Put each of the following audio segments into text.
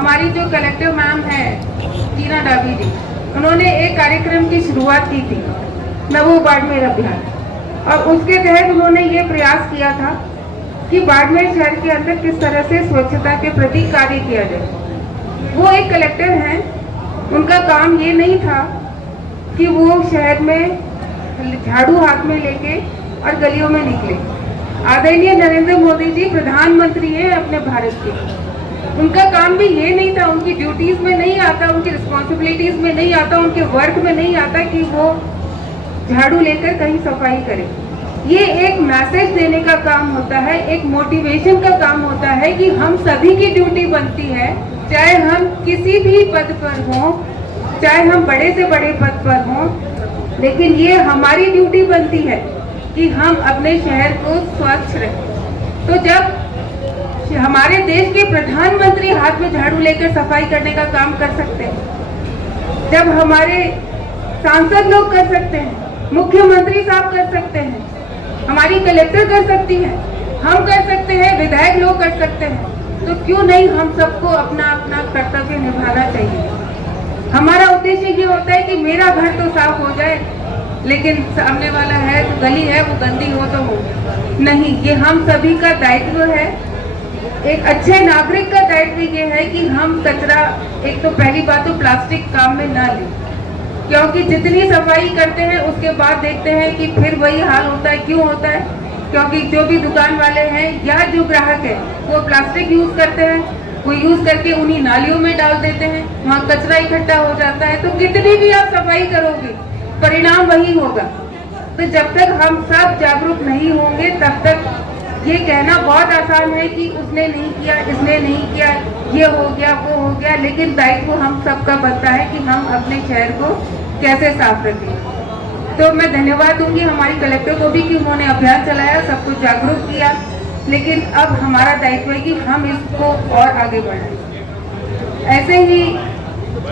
हमारी जो collector ma'am है टीना डाबी जी, उन्होंने एक कार्यक्रम की शुरुआत की थी, नमो बाड़मेर अभियान, और उसके तहत उन्होंने ये प्रयास किया था कि बाड़मेर शहर के अंदर किस तरह से स्वच्छता के प्रति कार्य किया जाए। वो एक कलेक्टर हैं, उनका काम ये नहीं था कि वो शहर में झाड़ू हाथ में लेके और गलियों में निकले। आदरणीय नरेंद्र मोदी जी प्रधानमंत्री हैं अपने भारत के, उनका काम भी ये नहीं था, उनकी ड्यूटीज में नहीं आता, उनकी रिस्पॉन्सिबिलिटीज में नहीं आता, उनके वर्क में नहीं आता कि वो झाड़ू लेकर कहीं सफाई करे। ये एक मैसेज देने का काम होता है, एक मोटिवेशन का काम होता है कि हम सभी की ड्यूटी बनती है, चाहे हम किसी भी पद पर हों, चाहे हम बड़े से बड़े पद पर हों, लेकिन ये हमारी ड्यूटी बनती है कि हम अपने शहर को स्वच्छ रखें। तो जब हमारे देश के प्रधानमंत्री हाथ में झाड़ू लेकर सफाई करने का काम कर सकते हैं, जब हमारे सांसद लोग कर सकते हैं, मुख्यमंत्री साहब कर सकते हैं, हमारी कलेक्टर कर सकती है, हम कर सकते हैं, विधायक लोग कर सकते हैं, तो क्यों नहीं हम सबको अपना अपना कर्तव्य निभाना चाहिए। हमारा उद्देश्य ये होता है कि मेरा घर तो साफ हो जाए, लेकिन सामने वाला है तो गली है वो गंदी हो तो हो नहीं, ये हम सभी का दायित्व है। एक अच्छे नागरिक का दायित्व ये है कि हम कचरा, एक तो पहली बात तो प्लास्टिक काम में ना लें, क्योंकि जितनी सफाई करते हैं उसके बाद देखते हैं कि फिर वही हाल होता है। क्यों होता है? क्योंकि जो भी दुकान वाले हैं या जो ग्राहक है वो प्लास्टिक यूज करते हैं, वो यूज करके उन्हीं नालियों में डाल देते हैं, वहाँ कचरा इकट्ठा हो जाता है। तो कितनी भी आप सफाई करोगे परिणाम वही होगा। तो जब तक हम सब जागरूक नहीं होंगे तब तक ये कहना बहुत आसान है कि उसने नहीं किया, इसने नहीं किया, ये हो गया, वो हो गया, लेकिन दायित्व हम सबका बनता है कि हम अपने शहर को कैसे साफ रखें। तो मैं धन्यवाद दूंगी हमारी कलेक्टर को भी कि उन्होंने अभियान चलाया, सबको जागरूक किया, लेकिन अब हमारा दायित्व है कि हम इसको और आगे बढ़ाएं। ऐसे ही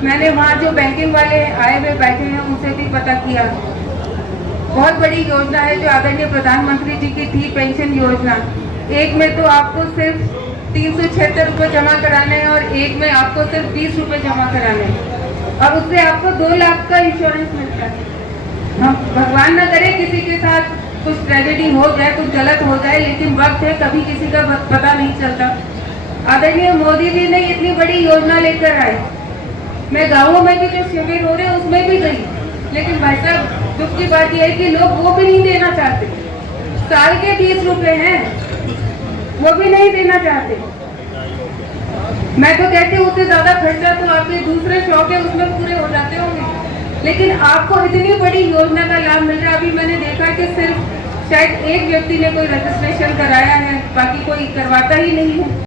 मैंने वहाँ जो बैंकिंग वाले आए हुए बैठे हैं उनसे भी पता किया, बहुत बड़ी योजना है जो आदरणीय प्रधानमंत्री जी की थी, पेंशन योजना। एक में तो आपको सिर्फ 376 रुपये जमा कराने हैं और एक में आपको सिर्फ 20 रुपये जमा कराने हैं, और उससे आपको 2 लाख का इंश्योरेंस मिलता है। हम भगवान न करे किसी के साथ कुछ ट्रेजेडी हो जाए, कुछ गलत हो जाए, लेकिन वक्त है, कभी किसी का पता नहीं चलता। आदरणीय मोदी जी ने इतनी बड़ी योजना लेकर आए। मैं गाँवों में भी जो शिविर हो रहे हैं उसमें भी गई, लेकिन भाई साहब दुख की बात यह है कि लोग वो भी नहीं देना चाहते। साल के 20 रुपए हैं, वो भी नहीं देना चाहते। मैं तो कहती हूँ उससे ज्यादा खर्चा तो आपके दूसरे शौक है उसमें पूरे हो जाते होंगे, लेकिन आपको इतनी बड़ी योजना का लाभ मिल रहा है। अभी मैंने देखा कि सिर्फ शायद एक व्यक्ति ने कोई रजिस्ट्रेशन कराया है, बाकी कोई करवाता ही नहीं है।